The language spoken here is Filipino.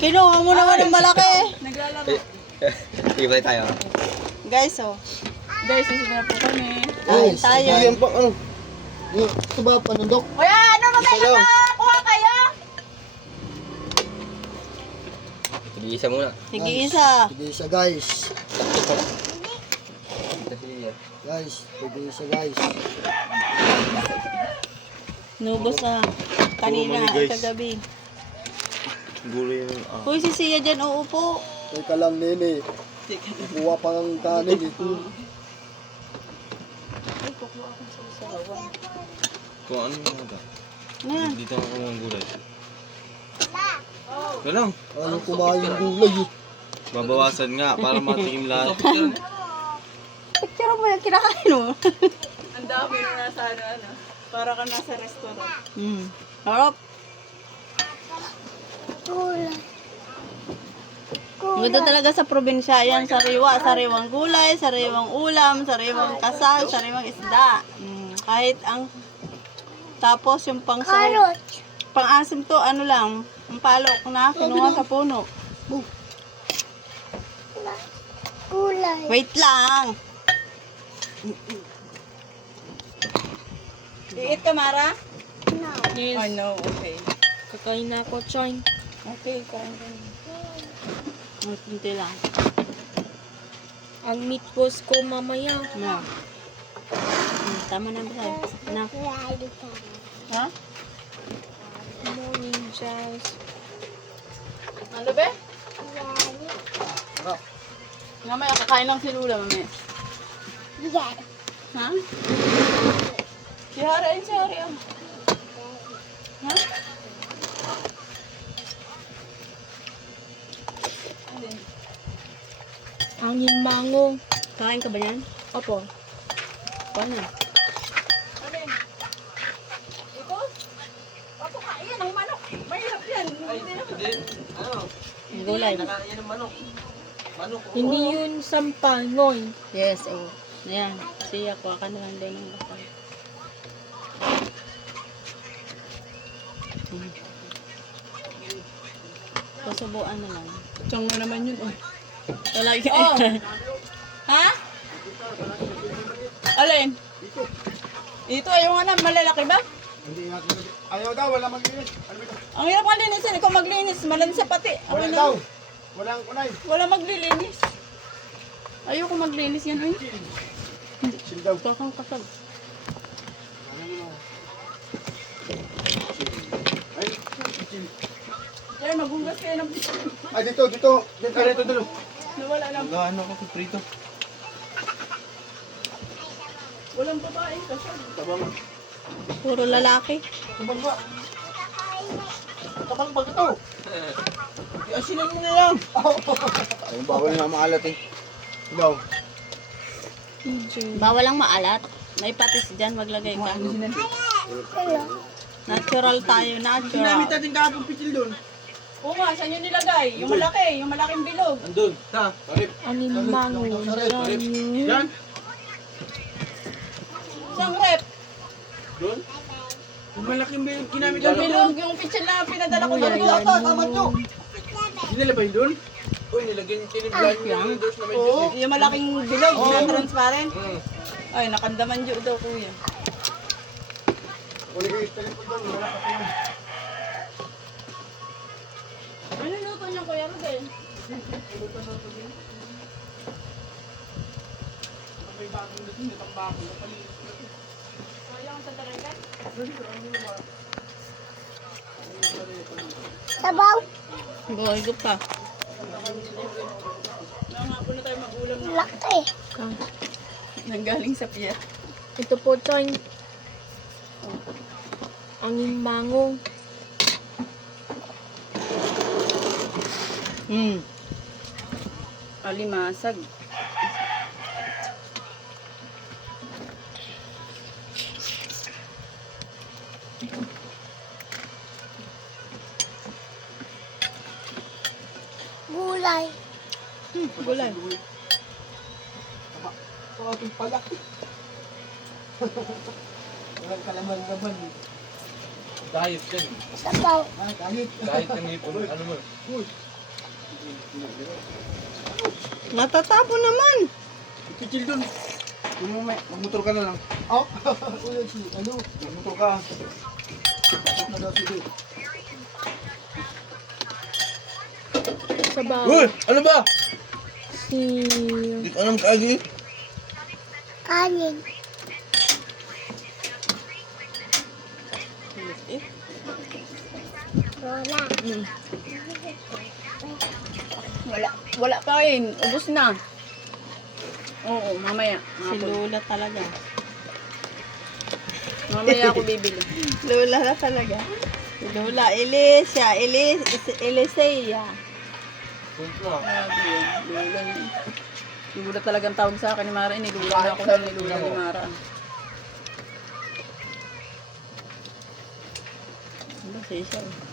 Kinuha mo naman ng malaki. Naglalaro. Sige ba tayo? Guys, oh. Guys, susunod na po kami. Kain tayo. Yan pa, ano? Ito ba, panundok? Kuya, ano Isa lang. kuha kayo? Tig-isa muna. Sige, isa. Sige isa, guys. Sige. Guys, sige isa, guys. Nubos na. Kanina, guys. kagabi. Gulo yun. Uy, si Sia dyan, uupo. Teka lang, nene. Kuha pa ng kanin eh. Kung ano yung mga Yan. dito ako ng gulay. Ganun. Ano kumain yung gulay eh. Babawasan nga para matikim lahat. Picture mo yung kinakain mo. Ang dami na nasa ano. Para ka nasa restaurant. Harap. Ganda talaga sa probinsya yan, sariwa, sariwang gulay, sariwang ulam, sariwang kasal, sariwang isda. Kahit ang tapos yung pang-asim to, ano lang, ang palok na kinuha sa puno. Wait lang. Iit ka, Mara? Yes. Oh, no. Okay. Kakain na ako, Choy. Okay, kain ka. Kunti lang. Ang meatballs ko mamaya. No. Tama na ba? Na. Ha? Morning, Jazz. Ano ba? Mamaya kakain lang si Lula, mamaya. Ha? Si Hari, si Hari. Ha? Alin? Angin mango. Kain ka ba yan? Opo. Paano? Alin? Ito? Papo kain ang manok. Mahirap yan. Din, ano? Gulay. Nakain ng manok. Manok. Hindi yun sampangoy. Yes, oh. Ayan. Siya, kuha ka na lang din ng bakal. Pasubuan na lang. Tiyang mo naman yun, oh. Talagi. Oh! Ha? Alin? Ito, ayaw nga na. Malalaki ba? Hindi nga. Ayaw daw, wala maglinis. Ano ba ito? Ang hirap nga linisin. Ikaw maglinis. Malansa pati. Wala Ako daw. na. Walang kunay. Wala maglilinis. Ayoko maglinis yan, eh. Sil daw. Kakang kasag. Ay, sil. Yan, maghugas kayo ng piso. Ay, dito. Dito, dito. Nawala na. Ano ako prito? Walang babae kasi. Tabang. Puro lalaki. Tabang ba? Tabang ba ito? Asinan mo na lang. Ay, bawal na maalat eh. Ikaw. Bawal lang maalat. May patis dyan, maglagay ka. Natural tayo, natural. natin kahapong pitil doon. Oo nga, saan yun nilagay? Yung malaki, yung malaking bilog. Andun. Ta. Parip. Angin mango. Yan. Isang rep. Doon? Yung malaking ginamit Yung bilog, yung pichel na pinadala ko doon. Tama nyo. Dinala ba yun doon? Uy, nilagyan tiniblan yung doors na may Oo, yung malaking bilog na transparent. Ay, nakandaman dyan daw, kuya. Uli kayo, telepon doon. Wala ka pa yun. Ano luto niyo, kuya Rodel? Sayang sa talaga. Buhay ko pa. Nga po na tayo mag-ulam na. Laki. Nanggaling sa pier. Ito po, Choy. Angin mango. Alimasag. Gulay. Gulay. Ito ating palaki. Walang kalaman naman. Kahit yan. Sabaw. Kahit yung ipon. Ano mo? Natatapon naman. Pichil dun. Yung mo, magmotor ka na lang. Magmotor ka. Sa bago. Uy! Ano ba? Si... Hindi ko alam kagi. Kanin. Wala. Wala kain. Ubus na. Oo, mamaya. Si Lola talaga. Mamaya ako bibili. Lola na talaga. Si Lola, Elisea. Yung Lula talagang tawag sa akin ni Mara. Nilula na ako ng nilula ni Mara. Ano siya?